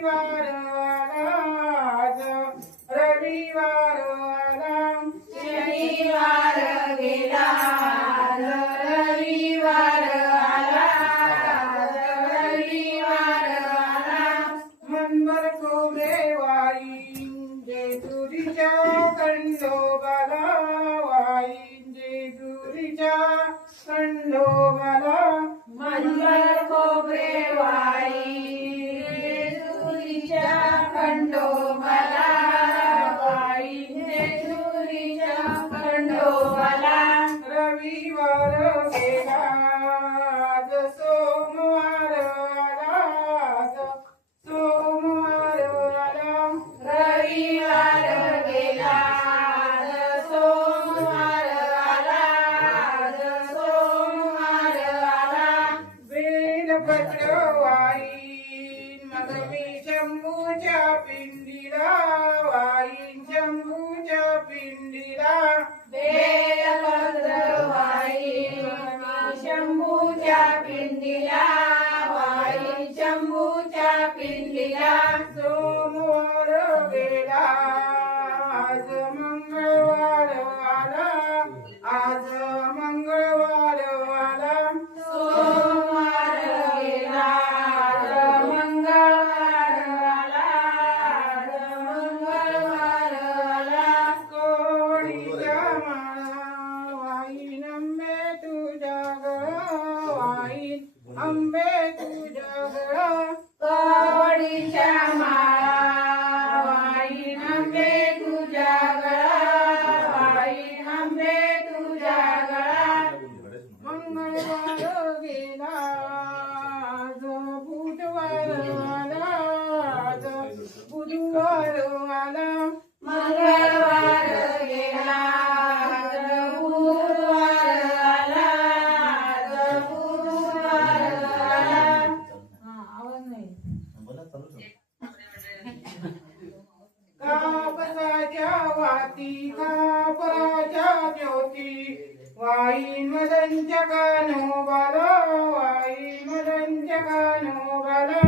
रविवार आला, आज रविवार आला, शनिवार गेला आज रविवार आला, आज रविवार आला. मनभर खोबरे वाईन जेजुरीच्या खंडोबाला, वाईन जेजुरीच्या खंडोबाला. मनभर खोबरे वाईन जेजुरीच्या खंडोबाला, वाईन जेजुरीच्या खंडोबाला. रविवार गेला आज सोमवार आला, आज सोमवार आला. रविवार गेला आज सोमवार आला, आज सोमवार आला. बेलपत्र वाईन मग मी शंभूच्या पिंडीला, वाईन शंभूच्या पिंडीला. बेलपत्र वाईन शंभूच्या पिंडीला, वाईन शंभूच्या पिंडीला. सोमवार गेला आज मंगळवार आला, आज मंगळवार आला. सोमवार गेला आज मंगळवार आला, आज मंगळवार आला. कोळीच्या माळा वाईन आंबे तुझ्या गळा, वाईन आंबे तुझ्या गळा. कवडीच्या माळा वाईन आंबे तुझ्या गळा, वाईन आंबे तुझ्या गळा. मंगळवार गेला आज बुधवार आला, आज बुधवार आला. मंगळवार गेला आज गुरुवार आला, आज गुरुवार आला. आवाज नाही. कापसाच्या वाती कापराच्या ज्योती, वाईन मदनच्या कानोबाला, वाईन मदनच्या कानोबाला.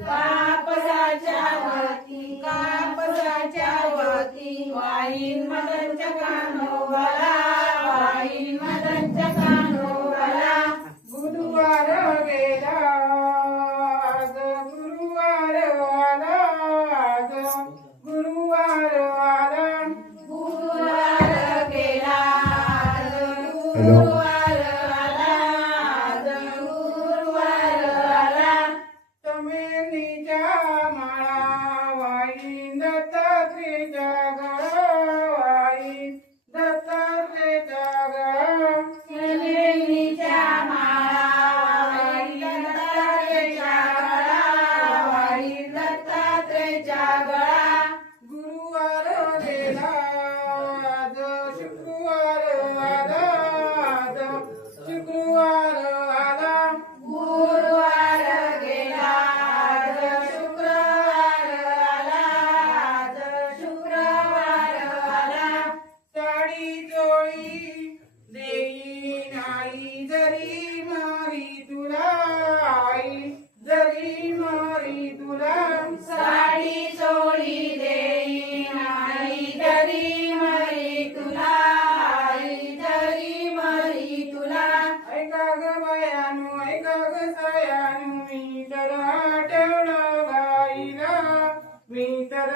कापसाच्या वती, कापसाच्या वती, वाईन मदनच्या कानोबाला, वाईन मदनच्या कानोबाला. बुधवार गेला आज गुरुवार आला, आज गुरुवार आला. गुरुवार गेला आज गुरुवार आला, आज गुरुवार आला. तमेनीच्या माळा वाईन दत्तात्रेयच्या गळा, वाईन दत्तात्रेयच्या गळा. शनिच्या माळा वाईन दत्तात्रेयच्या गळा, वाईन दत्तात्रेयच्या गळा. गुरुवार गेला आज शुक्रवार आला, आज शुक्रवार आला. गुरुवार गेला आज शुक्रवार आला, आज शुक्रवार आला. साडी चोळी देईन आई जरी मारी तुला, आई जरी मारी तुला. साडी चोळी देईन आई जरी मरी तुला, आई जरी मरी तुला. ऐका ग बयानू ऐका ग सयानू, मी तर आठवलं गाईला, मी तर